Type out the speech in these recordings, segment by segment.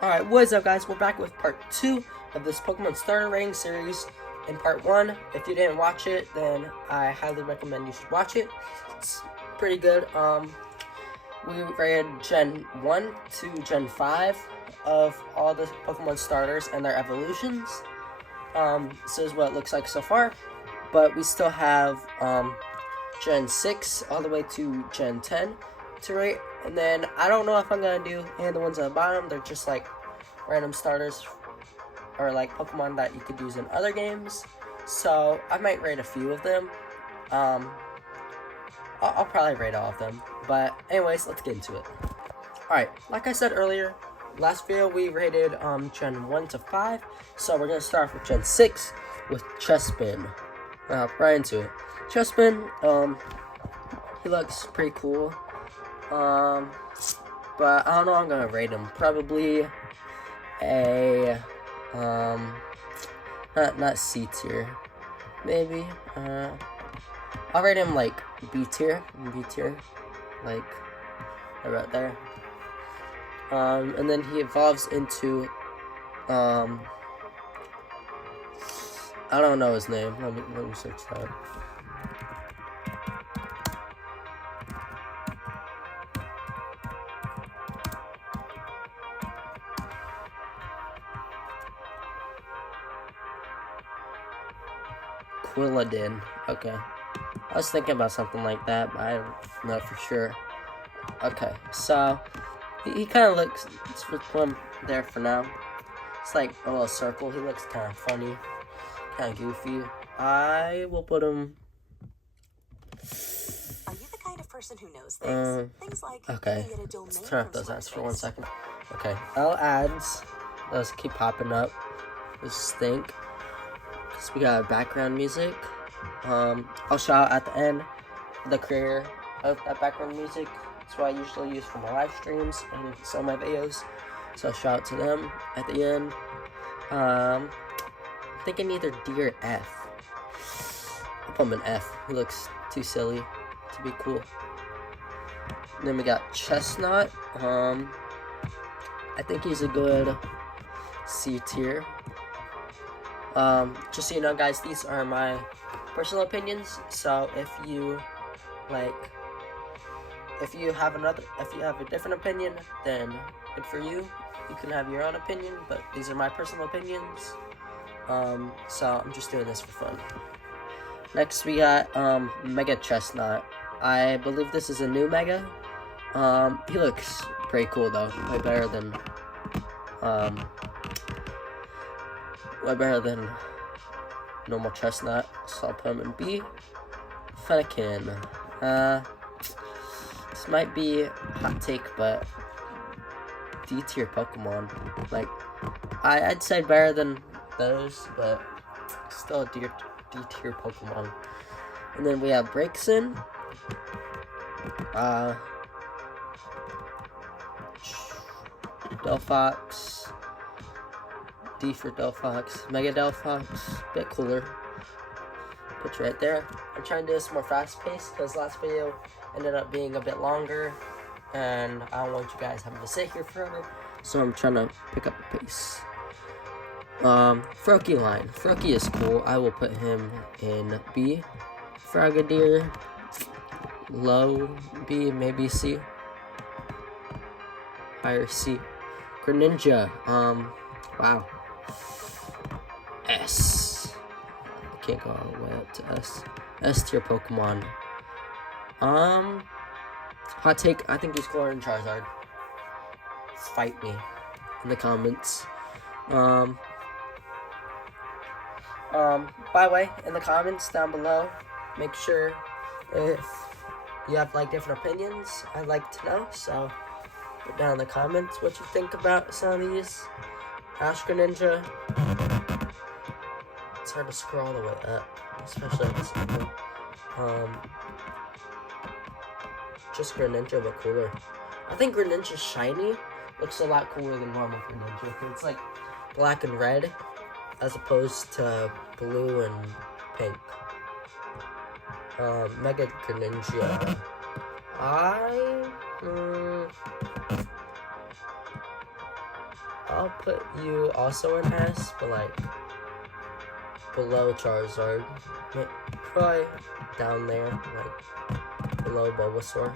Alright, what is up guys? We're back with part 2 of this Pokemon Starter Rating series. In part 1, if you didn't watch it, then I highly recommend you should watch it. It's pretty good. We rated Gen 1 to Gen 5 of all the Pokemon starters and their evolutions. This is what it looks like so far. But we still have Gen 6 all the way to Gen 10 to rate. And then I don't know if I'm going to do any of the ones at the bottom. They're just like random starters or like Pokemon that you could use in other games. So I might rate a few of them. I'll probably rate all of them. But anyways, let's get into it. Alright, like I said earlier, last video we rated Gen 1 to 5. So we're going to start off with Gen 6 with Chespin. Right into it. Chespin, he looks pretty cool. But I don't know, I'm gonna rate him probably a not C tier, maybe. I'll rate him like B tier, like right there. And then he evolves into I don't know his name. Let me search that. Quilladin. Okay. I was thinking about something like that, but I don't know for sure. Okay, so he kind of looks, let's put him there for now. It's like a little circle. He looks kind of funny, kind of goofy. I will put him. Are you the kind of person who knows things? Things like okay. Let's turn off those ads for 1 second. Okay, L ads. Those keep popping up. Those stink. Cause we got background music. I'll shout out at the end the creator of that background music. That's what I usually use for my live streams and some of my videos. So shout out to them at the end. I'm thinking either D or F. I'll put him in F. He looks too silly to be cool. And then we got Chestnut. I think he's a good C tier. Just so you know guys, these are my personal opinions. So if you have a different opinion, then good for you. You can have your own opinion, but these are my personal opinions. So I'm just doing this for fun. Next we got Mega Chestnut. I believe this is a new Mega. He looks pretty cool though. Way better than normal Chestnut. So I'll put him in B. Fennekin. This might be a hot take, but D tier Pokemon. Like, I'd say better than those, but still a D tier Pokemon. And then we have Braixen. Delphox. D for Delphox. Mega Delphox. Bit cooler. Put you right there. I'm trying to do this more fast paced because last video ended up being a bit longer and I don't want you guys having to sit here forever. So I'm trying to pick up the pace. Froakie line. Froakie is cool. I will put him in B. Frogadier. Low B, maybe C. Higher C. Greninja. Wow. S. I can't go all the way up to S. S tier Pokemon. Hot take, I think he's cooler than Charizard. Fight me in the comments. By the way, in the comments down below, make sure if you have like different opinions, I'd like to know. So put down in the comments what you think about some of these. Ash Greninja. It's hard to scroll all the way up, especially on this one. Just Greninja, but cooler. I think Greninja's shiny looks a lot cooler than normal Greninja. It's like black and red, as opposed to blue and pink. Mega Greninja. I'll put you also in S, but like below Charizard. Probably down there, like below Bulbasaur.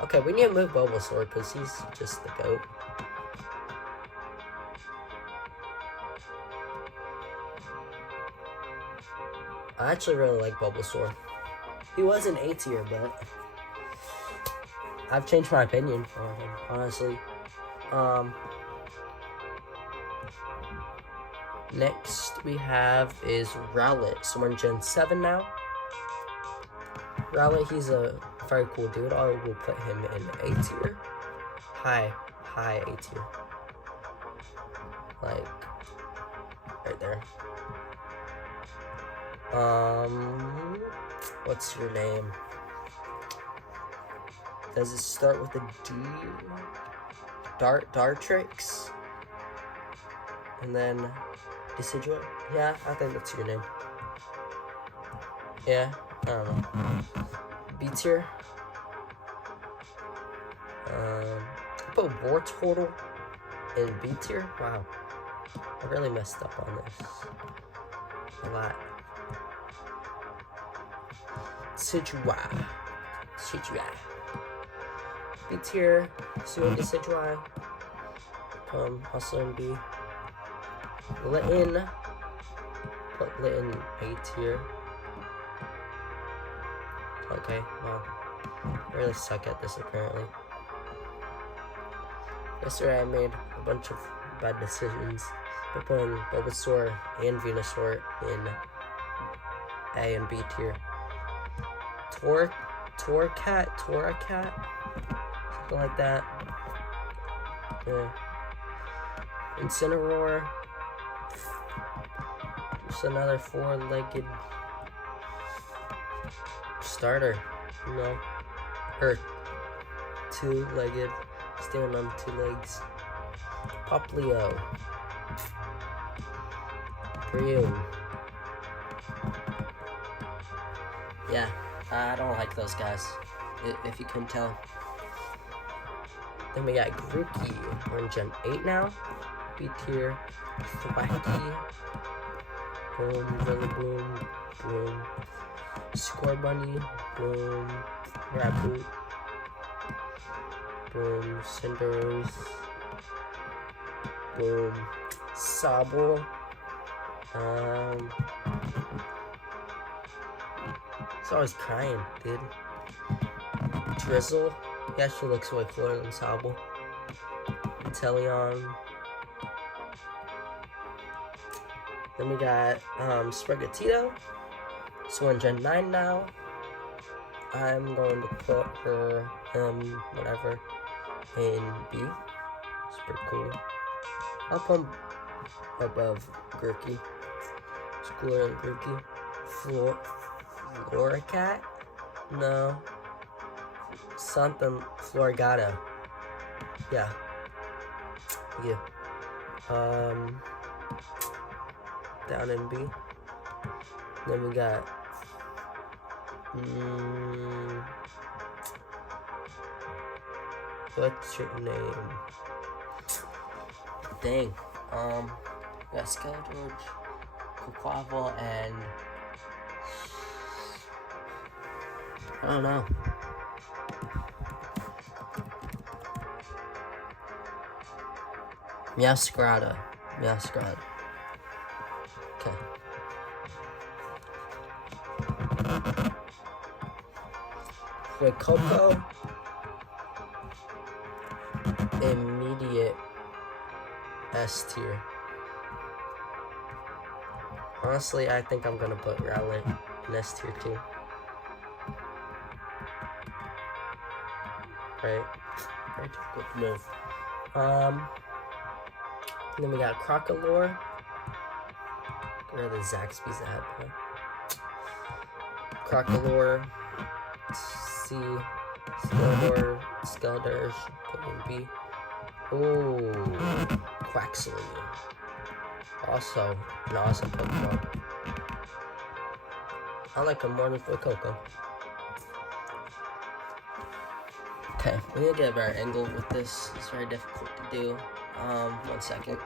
Okay, we need to move Bulbasaur because he's just the GOAT. I actually really like Bulbasaur. He was an A tier, but I've changed my opinion on him, honestly. Next we have is Rowlet. So we're in Gen 7 now. Rowlet, he's a very cool dude. I will put him in A tier. High A tier. Like, right there. What's your name? Does it start with a D? Dartrix? And then Decidueye? Yeah, I think that's your name. Yeah, I don't know. B tier. I put Wartortle in B tier. Wow, I really messed up on this a lot. Decidueye. B tier. Soon Decidueye. Also in B. Litten. Put Litten A tier. Okay, well, I really suck at this apparently. Yesterday I made a bunch of bad decisions by putting Bulbasaur and Venusaur in A and B tier. Torracat, something like that. Yeah. Incineroar. Just another 4-legged starter, you know, or 2-legged, standing on 2 legs. Poplio. Brew. Yeah, I don't like those guys, if you can tell. Then we got Grookey. We're in Gen 8 now. B tier. Thwacky. Boom. Rillaboom. Boom. Scorbunny. Boom. Raboot. Boom. Cinderace. Boom. Sobble. He's always crying, dude. Drizzle. He actually looks way cooler than Sobble. Inteleon. Then we got Sprigatito. So we're in Gen 9 now. I'm going to put her, whatever, in B. It's pretty cool. I'll put him above Grookey. It's cooler than Grookey. Floricat? No. Something Florigata. Yeah. Down in B. Then we got what's your name? Dang. We got Skeletor, Quaquaval, and I don't know. Meowscarada. Okay. With Coco, immediate S tier. Honestly, I think I'm gonna put Rowlet in S tier too. Right? Very difficult to move. Then we got Crocalor. Where the Zaxby's at, bro. Crocalor. C. Skeletor. Put in B. Ooh. Quaxley. Also an awesome Pokemon. I like him more than Coco. Okay, we need to get a better angle with this. It's very difficult to do. 1 second.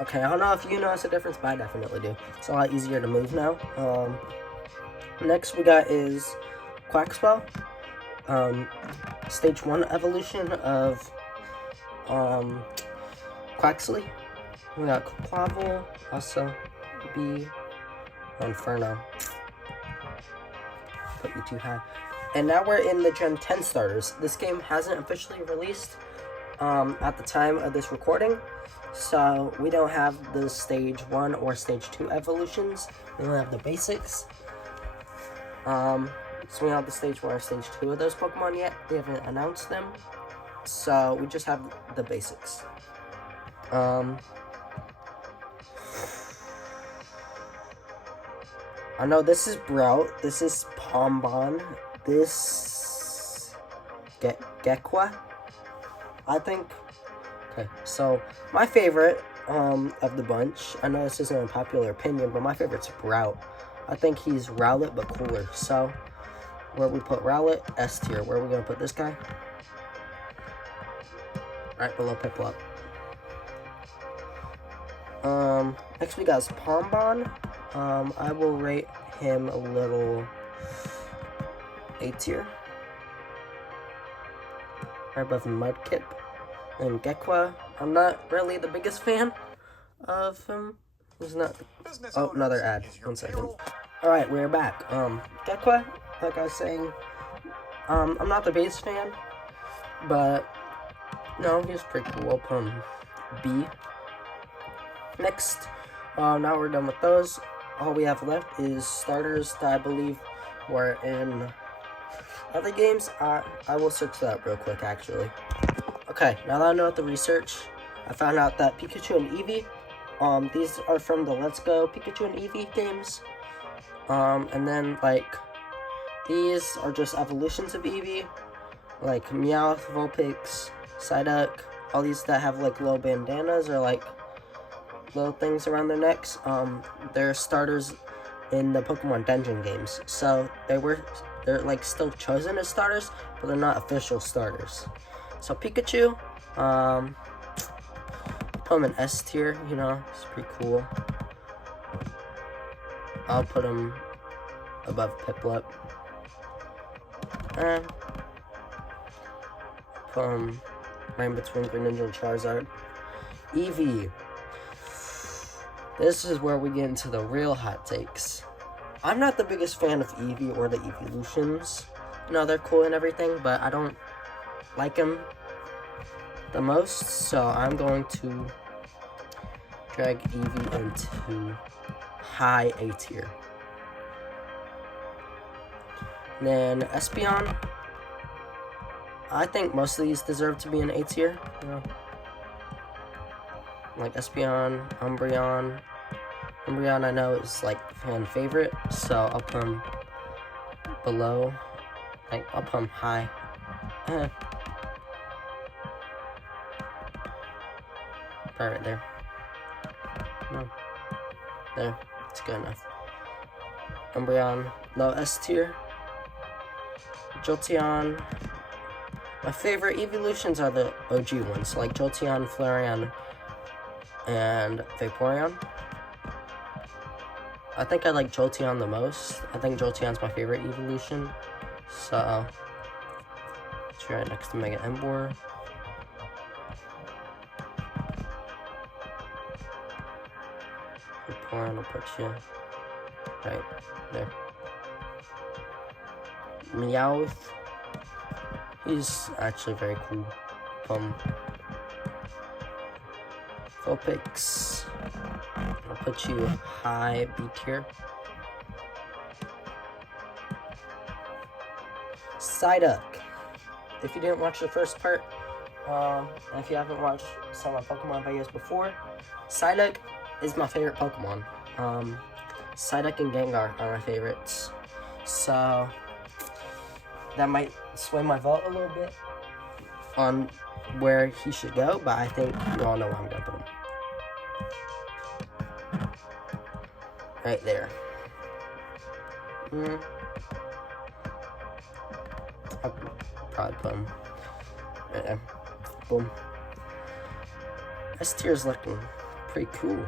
Okay, I don't know if you notice a difference, but I definitely do. It's a lot easier to move now. Next we got is Quaxwell. Stage 1 evolution of Quaxley. We got Quavel, also B, Inferno. Put you too high. And now we're in the Gen 10 starters. This game hasn't officially released at the time of this recording, so we don't have the Stage 1 or Stage 2 evolutions. We only have the basics. So we don't have the Stage 1 or Stage 2 of those Pokemon yet. They haven't announced them, so we just have the basics. I know this is Brout, this is Pombon, this Gekwa, I think. Okay, so my favorite of the bunch, I know this isn't a popular opinion, but my favorite's Brout. I think he's Rowlet but cooler. So where we put Rowlet, S tier. Where are we gonna put this guy? Right below Piplup. Next we got Pombon. I will rate him a little A tier. Right above Mudkip. And Gekwa, I'm not really the biggest fan of him. He's not. Oh, another ad. 1 second. Alright, we're back. Gekwa, like I was saying, I'm not the biggest fan, but no, he's pretty cool. I'll put him B. Next, now we're done with those. All we have left is starters that I believe were in other games. I will search that up real quick, actually. Okay, now that I know what the research, I found out that Pikachu and Eevee, these are from the Let's Go Pikachu and Eevee games. And then, like, these are just evolutions of Eevee, like Meowth, Vulpix, Psyduck, all these that have, like, little bandanas or, like, little things around their necks. They're starters in the Pokemon Dungeon games. So, they're, like, still chosen as starters, but they're not official starters. So, Pikachu, put him in S tier, you know, it's pretty cool. I'll put him above Piplup. And put him right in between Greninja and Charizard. Eevee. This is where we get into the real hot takes. I'm not the biggest fan of Eevee or the evolutions. You know, they're cool and everything, but I don't like them the most, so I'm going to drag Eevee into high A tier. Then Espeon, I think most of these deserve to be in A tier, you know. Like Espeon, Umbreon. Umbreon I know is like fan favorite, so I'll put him below. Like, I'll put him high. Probably right there. No. There. It's good enough. Umbreon, low S tier. Jolteon. My favorite evolutions are the OG ones, like Jolteon, Flareon, and Vaporeon. I think I like Jolteon the most. I think Jolteon's my favorite evolution. So, it's right next to Mega Emboar. Vaporeon will put you right there. Meowth. He's actually very cool. Vulpix. I'll put you high B tier. Psyduck. If you didn't watch the first part, and if you haven't watched some of my Pokemon videos before, Psyduck is my favorite Pokemon. Psyduck and Gengar are my favorites. So, that might sway my vote a little bit on where he should go, but I think you all know where I'm gonna put him. Right there. I'll probably put him right there. Boom. S tier is looking pretty cool.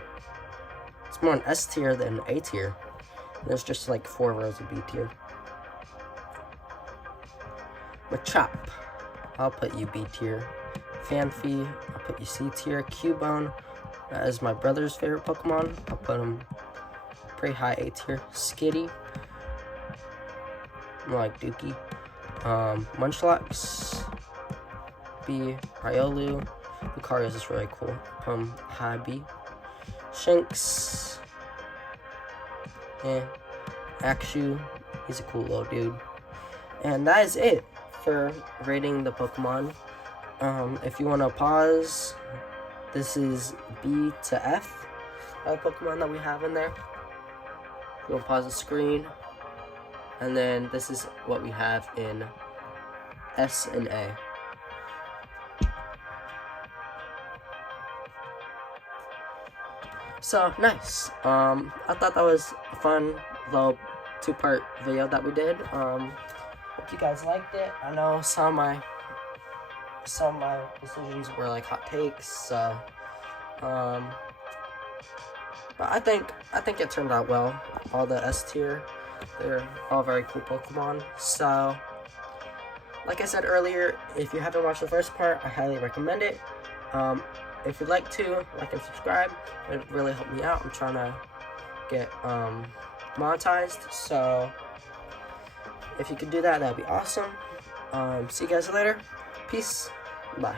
It's more an S tier than A tier. There's just like 4 rows of B tier. Machop, I'll put you B tier. Fanfi, I'll put you C tier. Cubone, that is my brother's favorite Pokemon. I'll put him pretty high A tier. Skitty, more like Dookie. Munchlax, B. Riolu, Lucario's is really cool. Put him high B. Shanks, Akshu, he's a cool little dude. And that is it for rating the Pokemon. If you want to pause, this is B to F, Pokemon that we have in there. We'll pause the screen, and then this is what we have in S and A. So nice. I thought that was a fun little 2-part video that we did. Hope you guys liked it. I know some of my decisions were like hot takes, so but I think it turned out well. All the S tier, they're all very cool Pokemon. So like I said earlier, if you haven't watched the first part, I highly recommend it. If you'd like to, like and subscribe. It would really help me out. I'm trying to get monetized, so if you could do that, that'd be awesome. See you guys later. Peace. Bye.